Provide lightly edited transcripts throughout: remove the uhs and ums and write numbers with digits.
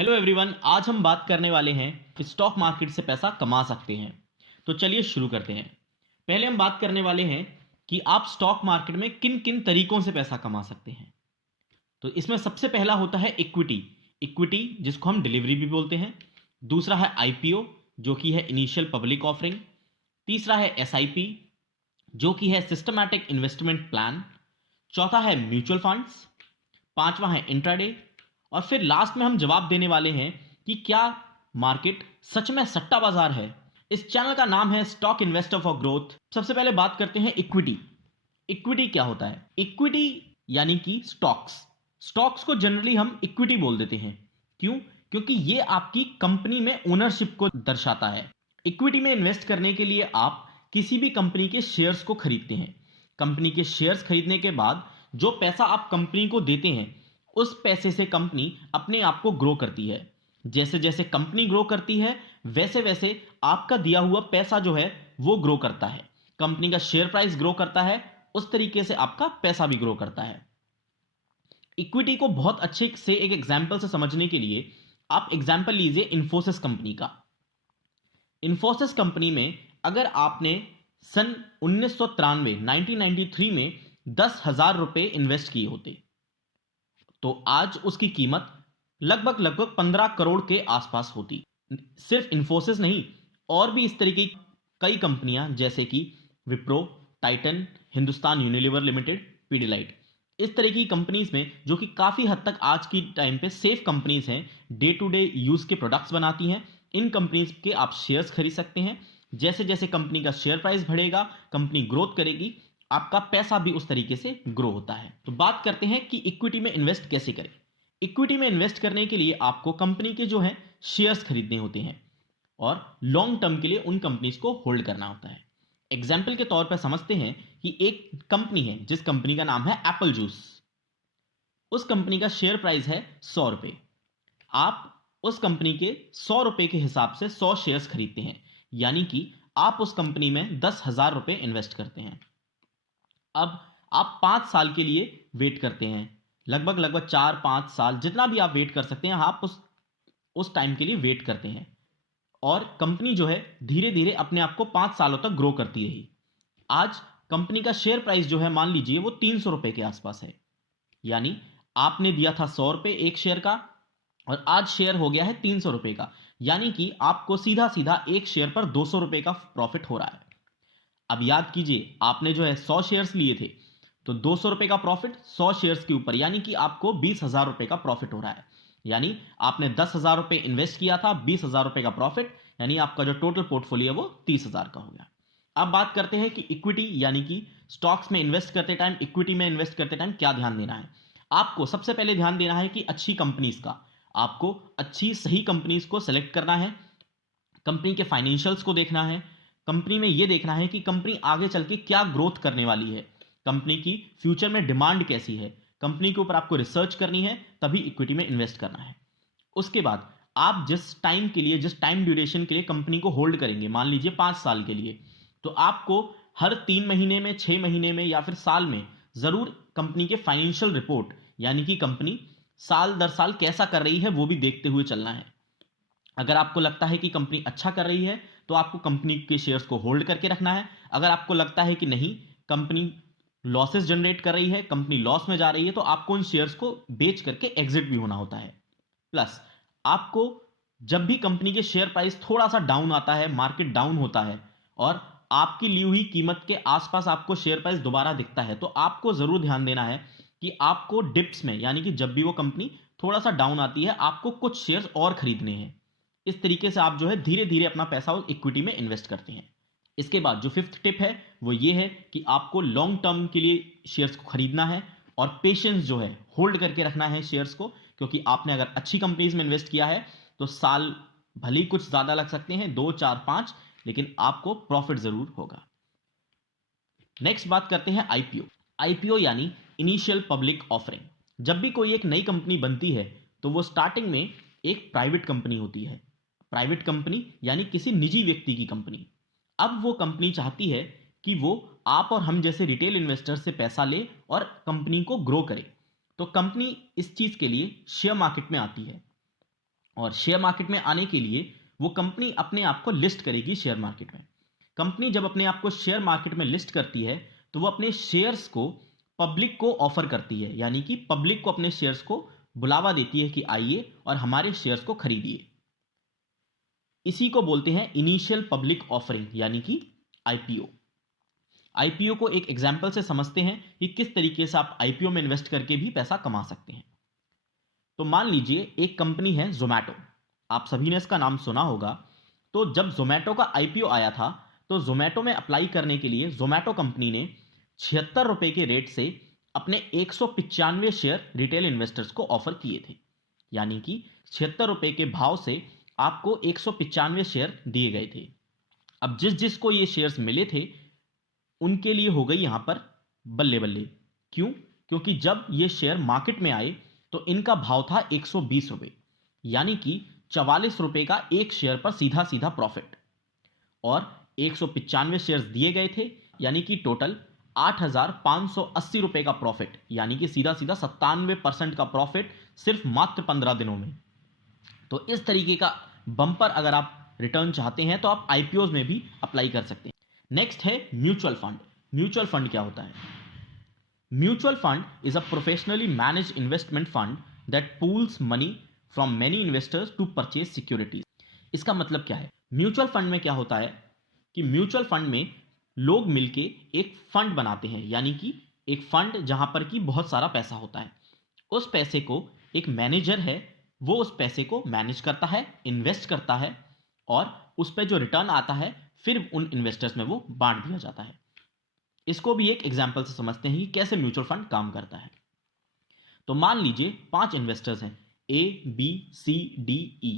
Hello everyone, आज हम बात करने वाले हैं कि स्टॉक मार्केट से पैसा कमा सकते हैं। तो चलिए शुरू करते हैं। पहले हम बात करने वाले हैं कि आप स्टॉक मार्केट में किन किन तरीकों से पैसा कमा सकते हैं। तो इसमें सबसे पहला होता है इक्विटी। इक्विटी जिसको हम डिलीवरी भी बोलते हैं। दूसरा है आईपीओ जो कि है इनिशियल पब्लिक ऑफरिंग। तीसरा है एसआईपी जो कि है सिस्टमैटिक इन्वेस्टमेंट प्लान। चौथा है म्यूचुअल फंड्स। पांचवा है इंट्राडे। और फिर लास्ट में हम जवाब देने वाले हैं कि क्या मार्केट सच में सट्टा बाजार है। इस चैनल का नाम है स्टॉक इन्वेस्टर फॉर ग्रोथ। सबसे पहले बात करते हैं इक्विटी। इक्विटी क्या होता है? इक्विटी यानी कि स्टॉक्स। स्टॉक्स को जनरली हम इक्विटी बोल देते हैं। क्यों? क्योंकि ये आपकी कंपनी में ओनरशिप को दर्शाता है। इक्विटी में इन्वेस्ट करने के लिए आप किसी भी कंपनी के शेयर्स को खरीदते हैं। कंपनी के शेयर्स खरीदने के बाद जो पैसा आप कंपनी को देते हैं उस पैसे से कंपनी अपने आप को ग्रो करती है। जैसे जैसे कंपनी ग्रो करती है वैसे वैसे आपका दिया हुआ पैसा जो है वो ग्रो करता है। कंपनी का शेयर प्राइस ग्रो करता है, उस तरीके से आपका पैसा भी ग्रो करता है। इक्विटी को बहुत अच्छे से एक एग्जांपल से समझने के लिए आप एग्जांपल लीजिए इन्फोसिस कंपनी का। इन्फोसिस कंपनी में अगर आपने सन 1993 में 10,000 रुपए इन्वेस्ट किए होते तो आज उसकी कीमत लगभग 15 करोड़ के आसपास होती। सिर्फ इन्फोसिस नहीं, और भी इस तरीके की कई कंपनियां जैसे कि Wipro, Titan, Hindustan Unilever limited, Pidilite, इस तरह की कंपनीज में जो कि काफ़ी हद तक आज की टाइम पे सेफ कंपनीज हैं, डे टू डे यूज़ के प्रोडक्ट्स बनाती हैं, इन कंपनीज के आप शेयर्स खरीद सकते हैं। जैसे जैसे कंपनी का शेयर प्राइस बढ़ेगा, कंपनी ग्रोथ करेगी, आपका पैसा भी उस तरीके से ग्रो होता है। तो बात करते हैं कि इक्विटी में इन्वेस्ट कैसे करें। इक्विटी में इन्वेस्ट करने के लिए आपको कंपनी के जो है शेयर्स खरीदने होते हैं और लॉन्ग टर्म के लिए उन कंपनीज को होल्ड करना होता है। एग्जाम्पल के तौर पर समझते हैं कि एक कंपनी है जिस कंपनी का नाम है एप्पल जूस। उस कंपनी का शेयर प्राइस है 100 रुपए। आप उस कंपनी के 100 रुपए के हिसाब से 100 शेयर्स खरीदते हैं, यानी कि आप उस कंपनी में 10,000 रुपए इन्वेस्ट करते हैं। अब आप 5 साल के लिए वेट करते हैं, लगभग 4-5 साल जितना भी आप वेट कर सकते हैं, आप उस टाइम के लिए वेट करते हैं और कंपनी जो है धीरे धीरे अपने आप को 5 सालों तक ग्रो करती रही। आज कंपनी का शेयर प्राइस जो है मान लीजिए वो 300 रुपए के आसपास है, यानी आपने दिया था 100 रुपए एक शेयर का और आज शेयर हो गया है 300 रुपए का, यानी कि आपको सीधा सीधा एक शेयर पर 200 रुपए का प्रॉफिट हो रहा है। अब याद कीजिए, आपने जो है 100 शेयर्स लिए थे तो 200 रुपए का प्रॉफिट 100 शेयर्स के ऊपर, यानी कि आपको 20,000 रुपए का प्रॉफिट हो रहा है। यानी आपने 10,000 रुपए इन्वेस्ट किया था, 20,000 रुपए का प्रॉफिट, यानी आपका जो टोटल पोर्टफोलियो है वो 30,000 का हो गया। अब बात करते हैं कि इक्विटी यानी कि स्टॉक्स में इन्वेस्ट करते टाइम, इक्विटी में इन्वेस्ट करते टाइम क्या ध्यान देना है। आपको सबसे पहले ध्यान देना है कि अच्छी कंपनीज का, आपको अच्छी सही कंपनीज को सेलेक्ट करना है। कंपनी के फाइनेंशियल्स को देखना है। कंपनी में यह देखना है कि कंपनी आगे चल के क्या ग्रोथ करने वाली है, कंपनी की फ्यूचर में डिमांड कैसी है, कंपनी के ऊपर आपको रिसर्च करनी है, तभी इक्विटी में इन्वेस्ट करना है। उसके बाद आप जिस टाइम के लिए, जिस टाइम ड्यूरेशन के लिए कंपनी को होल्ड करेंगे, मान लीजिए 5 साल के लिए, तो आपको हर 3 महीने में, 6 महीने में या फिर साल में जरूर कंपनी के फाइनेंशियल रिपोर्ट, यानी कि कंपनी साल दर साल कैसा कर रही है वो भी देखते हुए चलना है। अगर आपको लगता है कि कंपनी अच्छा कर रही है तो आपको कंपनी के शेयर्स को होल्ड करके रखना है। अगर आपको लगता है कि नहीं, कंपनी लॉसेस जनरेट कर रही है, कंपनी लॉस में जा रही है, तो आपको उन शेयर्स को बेच करके एग्जिट भी होना होता है। प्लस आपको जब भी कंपनी के शेयर प्राइस थोड़ा सा डाउन आता है, मार्केट डाउन होता है और आपकी ली हुई कीमत के आसपास आपको शेयर प्राइस दोबारा दिखता है, तो आपको जरूर ध्यान देना है कि आपको डिप्स में, यानी कि जब भी वो कंपनी थोड़ा सा डाउन आती है, आपको कुछ शेयर्स और खरीदने हैं। इस तरीके से आप जो है धीरे धीरे अपना पैसा इक्विटी में इन्वेस्ट करते हैं। इसके बाद जो फिफ्थ टिप है वो ये है कि आपको लॉन्ग टर्म के लिए शेयर्स को खरीदना है और पेशेंस जो है होल्ड करके रखना है शेयर्स को, क्योंकि आपने अगर अच्छी कंपनीज में इन्वेस्ट किया है तो साल भले ही कुछ ज्यादा लग सकते हैं, 2 4 5, लेकिन आपको प्रॉफिट जरूर होगा। नेक्स्ट बात करते हैं आईपीओ। आईपीओ यानी इनिशियल पब्लिक ऑफरिंग। जब भी कोई एक नई कंपनी बनती है तो वो स्टार्टिंग में एक प्राइवेट कंपनी होती है। प्राइवेट कंपनी यानी किसी निजी व्यक्ति की कंपनी। अब वो कंपनी चाहती है कि वो आप और हम जैसे रिटेल इन्वेस्टर से पैसा ले और कंपनी को ग्रो करे। तो कंपनी इस चीज के लिए शेयर मार्केट में आती है। और शेयर मार्केट में आने के लिए वो कंपनी अपने आप को लिस्ट करेगी शेयर मार्केट में। कंपनी जब अपने आप को शेयर मार्केट में लिस्ट करती है तो वो अपने शेयर्स को पब्लिक को ऑफर करती है, यानी कि पब्लिक को अपने शेयर्स को बुलावा देती है कि आइए और हमारे शेयर्स को खरीदिए। इसी को बोलते हैं इनिशियल पब्लिक ऑफरिंग, यानी कि आईपीओ। आईपीओ को एक एग्जांपल से समझते हैं कि किस तरीके से आप आईपीओ में इन्वेस्ट करके भी पैसा कमा सकते हैं। तो मान लीजिए एक कंपनी है जोमैटो, आप सभी ने इसका नाम सुना होगा। तो जब जोमैटो का आईपीओ आया था तो जोमैटो में अप्लाई करने के लिए जोमैटो कंपनी ने 76 रुपए के रेट से अपने 195 शेयर रिटेल इन्वेस्टर्स को ऑफर किए थे, यानी कि 76 रुपए के भाव से आपको 195 शेयर दिए गए थे। अब जिस जिसको ये शेयर्स मिले थे उनके लिए हो गई यहां पर बल्ले बल्ले। क्यों? क्योंकि जब ये शेयर मार्केट में आए तो इनका भाव था 120 रुपए, यानी कि 44 रुपए का एक शेयर पर सीधा सीधा प्रॉफिट। और 195 शेयर्स दिए गए थे, यानी कि टोटल 8,580 रुपए का प्रॉफिट, यानी कि सीधा सीधा 97% का प्रॉफिट सिर्फ मात्र 15 दिनों में। तो इस तरीके का बम्पर अगर आप रिटर्न चाहते हैं तो आप आईपीओ में भी अप्लाई कर सकते हैं। नेक्स्ट है म्यूचुअल फंड। म्यूचुअल फंड क्या होता है? Mutual fund is a professionally managed investment fund that pools money from many investors to purchase securities. इसका मतलब क्या है? म्यूचुअल फंड में क्या होता है कि म्यूचुअल फंड में लोग मिलके एक फंड बनाते हैं, यानी कि एक फंड जहां पर कि बहुत सारा पैसा होता है। उस पैसे को एक मैनेजर है, वो उस पैसे को मैनेज करता है, इन्वेस्ट करता है, और उस पर जो रिटर्न आता है फिर उन इन्वेस्टर्स में वो बांट दिया जाता है। इसको भी एक एग्जाम्पल से समझते हैं कि कैसे म्यूचुअल फंड काम करता है। तो मान लीजिए 5 इन्वेस्टर्स हैं, ए बी सी डी ई,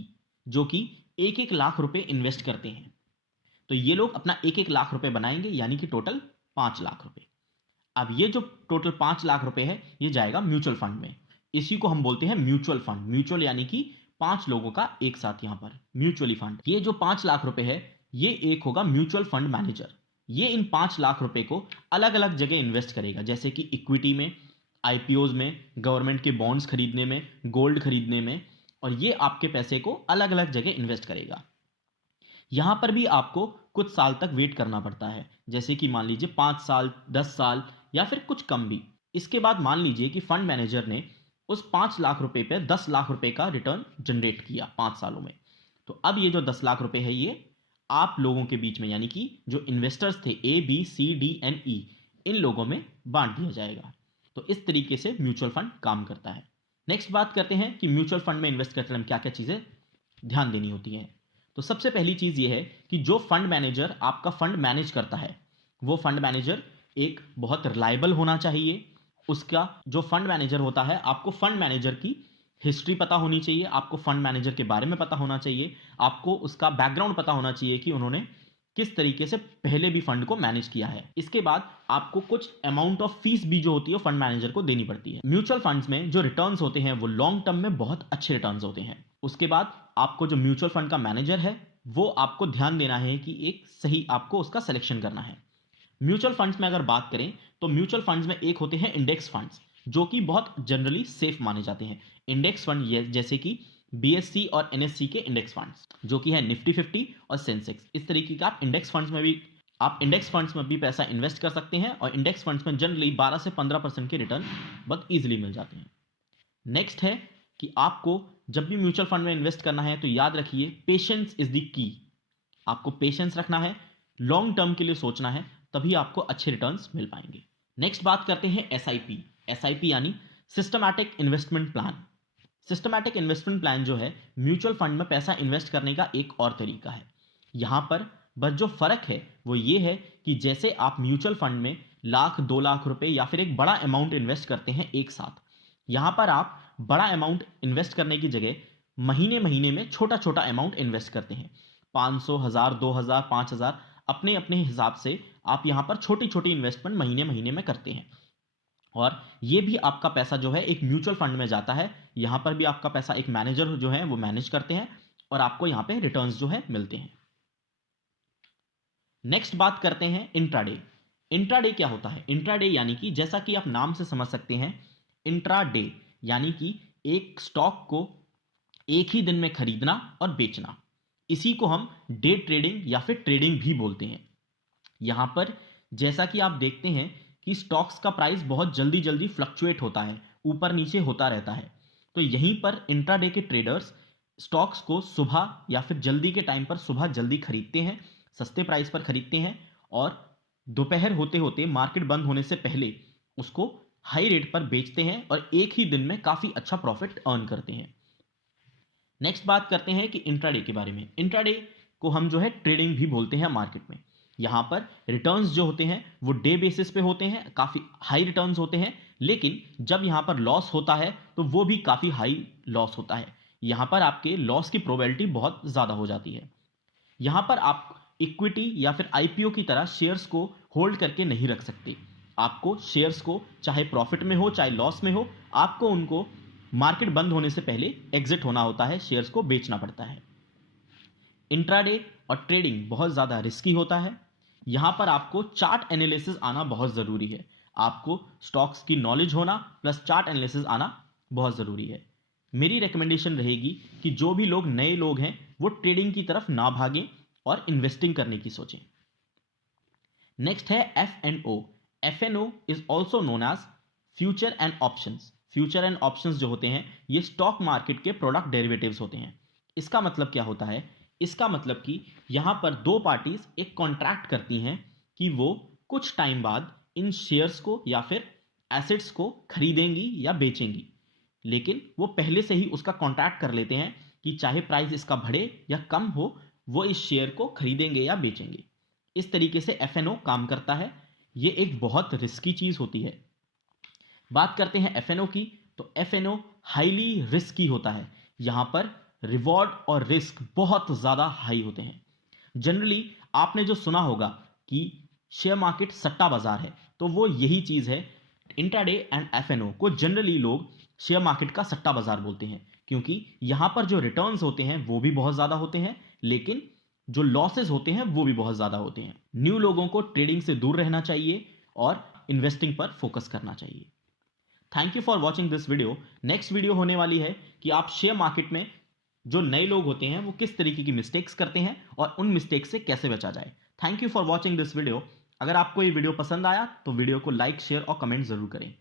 जो कि 1-1 लाख रुपए इन्वेस्ट करते हैं। तो ये लोग अपना 1-1 लाख रुपए बनाएंगे, यानी कि टोटल 5 लाख रुपए। अब ये जो टोटल 5 लाख रुपए है ये जाएगा म्यूचुअल फंड में। इसी को हम बोलते हैं म्यूचुअल फंड। म्यूचुअल यानी कि 5 लोगों का एक साथ यहां पर म्यूचुअली फंड। ये जो 5 लाख रुपए है ये एक होगा म्यूचुअल फंड मैनेजर। ये इन 5 लाख रुपए को अलग अलग जगह इन्वेस्ट करेगा, जैसे कि इक्विटी में, आईपीओज में, गवर्नमेंट के बॉन्ड्स खरीदने में, गोल्ड खरीदने में, और ये आपके पैसे को अलग अलग जगह इन्वेस्ट करेगा। यहां पर भी आपको कुछ साल तक वेट करना पड़ता है, जैसे कि मान लीजिए 5 साल, 10 साल, या फिर कुछ कम भी। इसके बाद मान लीजिए कि फंड मैनेजर ने उस 5 लाख रुपए पे 10 लाख रुपए का रिटर्न जनरेट किया 5 सालों में। तो अब ये जो 10 लाख रुपए है ये आप लोगों के बीच में, यानी कि जो इन्वेस्टर्स थे A B C D and E, इन लोगों में बांट दिया जाएगा। तो इस तरीके से म्यूचुअल फंड काम करता है। नेक्स्ट बात करते हैं कि म्यूचुअल फंड में इन्वेस्ट करते टाइम क्या क्या चीजें ध्यान देनी होती हैं। तो सबसे पहली चीज ये है कि जो फंड मैनेजर आपका फंड मैनेज करता है वो फंड मैनेजर एक बहुत रिलायबल होना चाहिए। उसका जो फंड मैनेजर होता है, आपको फंड मैनेजर की हिस्ट्री पता होनी चाहिए, आपको फंड मैनेजर के बारे में पता होना चाहिए, आपको उसका बैकग्राउंड पता होना चाहिए कि उन्होंने किस तरीके से पहले भी फंड को मैनेज किया है। इसके बाद आपको कुछ अमाउंट ऑफ फीस भी जो होती है फंड मैनेजर को देनी पड़ती है। म्यूचुअल फंड्स में जो रिटर्न्स होते हैं वो लॉन्ग टर्म में बहुत अच्छे रिटर्न्स होते हैं। उसके बाद आपको जो म्यूचुअल फंड का मैनेजर है वो आपको ध्यान देना है कि एक सही आपको उसका सिलेक्शन करना है। म्यूचुअल फंड्स में अगर बात करें तो म्यूचुअल फंड्स में एक होते हैं इंडेक्स फंड्स, जो कि बहुत जनरली सेफ माने जाते हैं। इंडेक्स फंड ये जैसे कि बीएससी और एनएससी के इंडेक्स फंड्स, जो कि है निफ्टी 50 और सेंसेक्स। इस तरीके का आप इंडेक्स फंड्स में भी पैसा इन्वेस्ट कर सकते हैं, और इंडेक्स फंड्स में जनरली 12 से 15% के रिटर्न बहुत ईजिली मिल जाते हैं। नेक्स्ट है कि आपको जब भी म्यूचुअल फंड में इन्वेस्ट करना है तो याद रखिए पेशेंस इज द की। आपको पेशेंस रखना है, लॉन्ग टर्म के लिए सोचना है, तभी आपको अच्छे रिटर्न्स मिल पाएंगे। नेक्स्ट बात करते हैं एसआईपी। एसआईपी यानी systematic investment plan. Systematic investment plan जो है म्यूचुअल फंड में पैसा इन्वेस्ट करने का एक और तरीका है। यहां पर बस जो फर्क है वो ये है कि जैसे आप म्यूचुअल फंड में लाख, 2 लाख रुपए या फिर एक बड़ा अमाउंट इन्वेस्ट करते हैं एक साथ, यहां पर आप बड़ा अमाउंट इन्वेस्ट करने की जगह महीने महीने में छोटा छोटा अमाउंट इन्वेस्ट करते हैं। 500, 1000, 2000, 5000, अपने अपने हिसाब से आप यहां पर छोटी छोटी इन्वेस्टमेंट महीने महीने में करते हैं। और ये भी आपका पैसा जो है एक म्यूचुअल फंड में जाता है। यहां पर भी आपका पैसा एक मैनेजर जो है वो मैनेज करते हैं, और आपको यहां पे रिटर्न्स जो है मिलते हैं। नेक्स्ट बात करते हैं इंट्राडे। इंट्राडे क्या होता है? इंट्राडे यानी कि जैसा कि आप नाम से समझ सकते हैं, इंट्राडे यानी कि एक स्टॉक को एक ही दिन में खरीदना और बेचना। इसी को हम डे ट्रेडिंग या फिर ट्रेडिंग भी बोलते हैं। यहां पर जैसा कि आप देखते हैं कि स्टॉक्स का प्राइस बहुत जल्दी जल्दी फ्लक्चुएट होता है, ऊपर नीचे होता रहता है। तो यहीं पर इंट्राडे के ट्रेडर्स स्टॉक्स को सुबह या फिर जल्दी के टाइम पर सुबह जल्दी खरीदते हैं, सस्ते प्राइस पर खरीदते हैं, और दोपहर होते होते मार्केट बंद होने से पहले उसको हाई रेट पर बेचते हैं और एक ही दिन में काफ़ी अच्छा प्रॉफिट अर्न करते हैं। नेक्स्ट बात करते हैं कि इंट्राडे के बारे में। इंट्राडे को हम जो है ट्रेडिंग भी बोलते हैं मार्केट में। यहाँ पर रिटर्न्स जो होते हैं वो डे बेसिस पे होते हैं, काफ़ी हाई रिटर्न्स होते हैं, लेकिन जब यहाँ पर लॉस होता है तो वो भी काफ़ी हाई लॉस होता है। यहाँ पर आपके लॉस की प्रोबेबिलिटी बहुत ज़्यादा हो जाती है। यहाँ पर आप इक्विटी या फिर आईपीओ की तरह शेयर्स को होल्ड करके नहीं रख सकते। आपको शेयर्स को चाहे प्रॉफिट में हो चाहे लॉस में हो, आपको उनको मार्केट बंद होने से पहले एग्जिट होना होता है, शेयर्स को बेचना पड़ता है। इंट्राडे और ट्रेडिंग बहुत ज़्यादा रिस्की होता है। यहाँ पर आपको चार्ट एनालिसिस आना बहुत ज़रूरी है। आपको स्टॉक्स की नॉलेज होना प्लस चार्ट एनालिसिस आना बहुत ज़रूरी है। मेरी रिकमेंडेशन रहेगी कि जो भी लोग नए लोग हैं वो ट्रेडिंग की तरफ ना भागें और इन्वेस्टिंग करने की सोचें। नेक्स्ट है F&O। F&O is also known as future and options. Future and options जो होते हैं ये स्टॉक मार्केट के प्रोडक्ट डेरिवेटिव्स होते हैं। इसका मतलब क्या होता है? इसका मतलब कि यहां पर दो पार्टीज एक कॉन्ट्रैक्ट करती हैं कि वो कुछ टाइम बाद इन शेयर्स को या फिर एसेट्स को खरीदेंगी या बेचेंगी, लेकिन वो पहले से ही उसका कॉन्ट्रैक्ट कर लेते हैं कि चाहे प्राइस इसका बढ़े या कम हो, वो इस शेयर को खरीदेंगे या बेचेंगे। इस तरीके से F&O काम करता है। ये एक बहुत रिस्की चीज होती है। बात करते हैं F&O की, तो F&O हाईली रिस्की होता है। यहां पर रिवॉर्ड और रिस्क बहुत ज्यादा हाई होते हैं। जनरली आपने जो सुना होगा कि शेयर मार्केट सट्टा बाजार है, तो वो यही चीज है। इंट्राडे एंड F&O को जनरली लोग शेयर मार्केट का सट्टा बाजार बोलते हैं, क्योंकि यहां पर जो रिटर्न्स होते हैं वो भी बहुत ज्यादा होते हैं, लेकिन जो लॉसेस होते हैं वो भी बहुत ज्यादा होते हैं। न्यू लोगों को ट्रेडिंग से दूर रहना चाहिए और इन्वेस्टिंग पर फोकस करना चाहिए। Thank you for watching this video. Next video होने वाली है कि आप शेयर मार्केट में जो नए लोग होते हैं वो किस तरीके की मिस्टेक्स करते हैं और उन मिस्टेक्स से कैसे बचा जाए। Thank you for watching this video. अगर आपको ये वीडियो पसंद आया तो वीडियो को लाइक, शेयर और कमेंट जरूर करें।